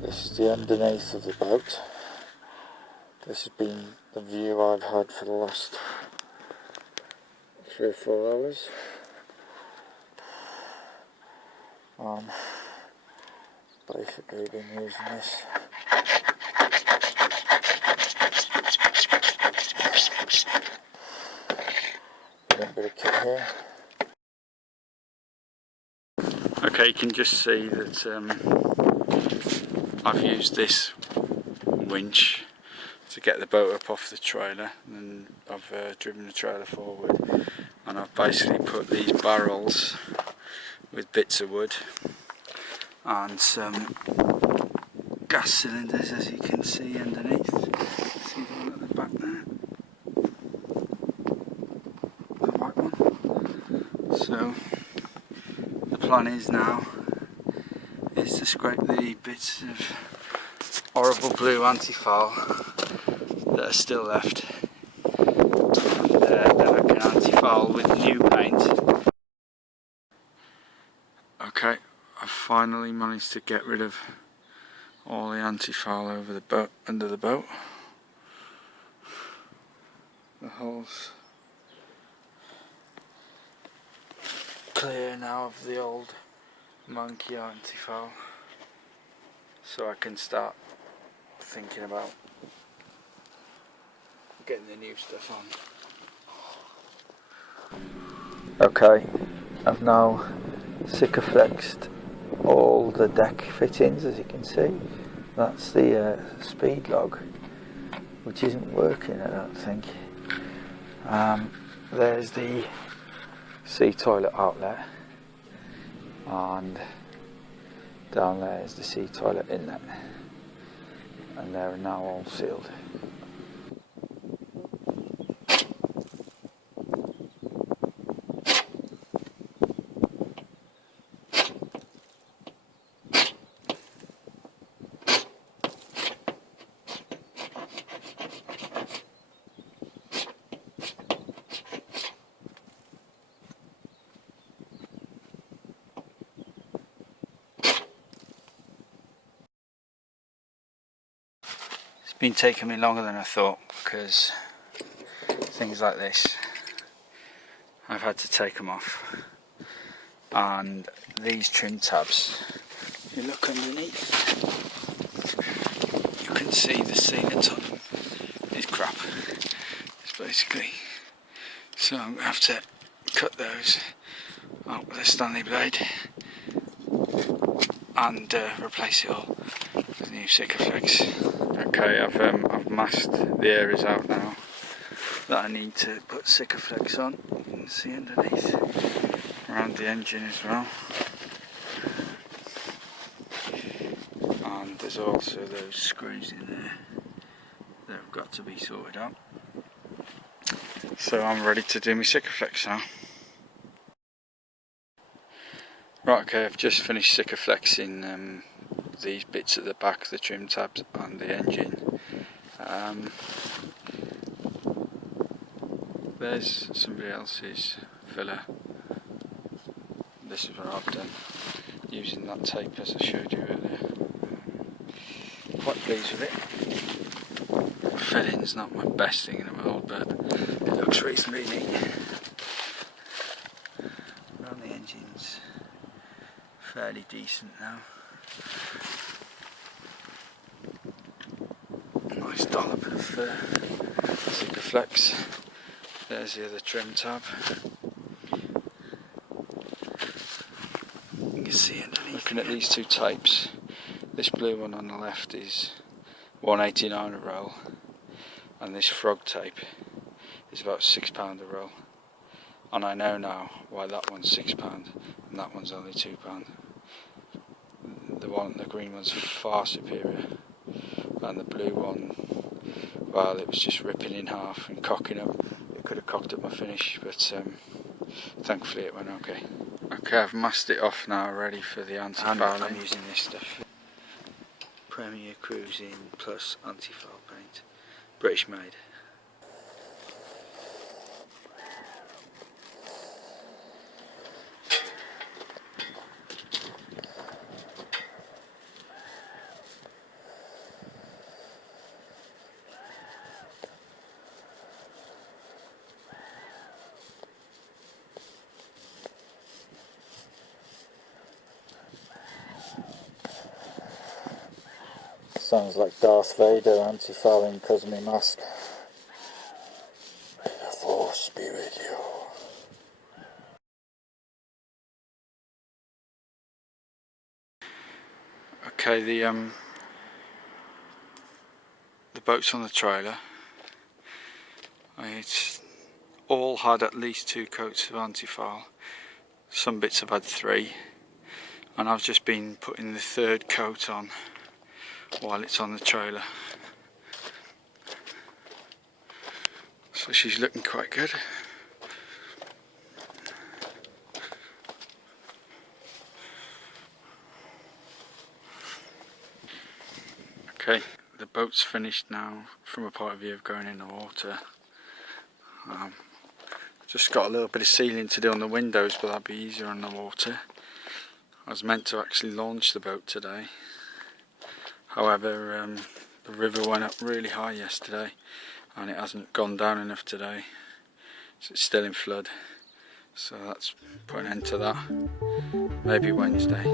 This is the underneath of the boat. This has been the view I've had for the last 3 or 4 hours. Basically been using this. A little bit of kit here. Okay, you can just see that I've used this winch to get the boat up off the trailer, and I've driven the trailer forward, and I've basically put these barrels with bits of wood and some gas cylinders, as you can see underneath. See the one at the back there? The white one. So the plan is now to scrape the bits of horrible blue antifoul that are still left, and then I can antifoul with new paint. Okay, I've finally managed to get rid of all the antifoul over the boat, under the boat. The hole's clear now of the old monkey antifoul, so I can start thinking about getting the new stuff on. Okay, I've now Sikaflexed all the deck fittings, as you can see. That's the speed log, which isn't working, I don't think. There's the sea toilet outlet, and down there is the sea toilet inlet, and they're now all sealed. It's been taking me longer than I thought, because things like this, I've had to take them off. And these trim tabs, if you look underneath, you can see the sealant on them is crap. It's basically, so I'm going to have to cut those out with a Stanley blade and replace it all with new Sikaflex. Okay, I've masked the areas out now that I need to put Sikaflex on. You can see underneath, around the engine as well. And there's also those screws in there that have got to be sorted out. So I'm ready to do my Sikaflex now. Right, okay, I've just finished Sikaflexing these bits at the back, the trim tabs and the engine. There's somebody else's filler. This is what I've done, using that tape as I showed you earlier. Quite pleased with it. Filling's not my best thing in the world, but it looks reasonably neat. Around the engine's fairly decent now. Nice dollop of Sikaflex. There's the other trim tab. You can see underneath. Looking at these two tapes, this blue one on the left is £1.89 a roll, and this frog tape is about £6 a roll. And I know now why that one's £6 and that one's only £2. the green one's far superior, and the blue one, well, it was just ripping in half and cocking up. It could have cocked up my finish, but thankfully it went okay. Okay, I've masked it off now, ready for the anti-fouling. I'm using this stuff. Premier Cruising plus anti-foul paint, British made. Sounds like Darth Vader anti-fouling because of my mask. May the force be with you. Okay, the boat's on the trailer. It's all had at least 2 coats of antifoul. Some bits have had 3, and I've just been putting the 3rd coat on while it's on the trailer. So she's looking quite good. Okay, the boat's finished now from a point of view of going in the water. Just got a little bit of sealing to do on the windows, but that'll be easier on the water. I was meant to actually launch the boat today. However, the river went up really high yesterday and it hasn't gone down enough today, so it's still in flood. So that's put an end to that. Maybe Wednesday.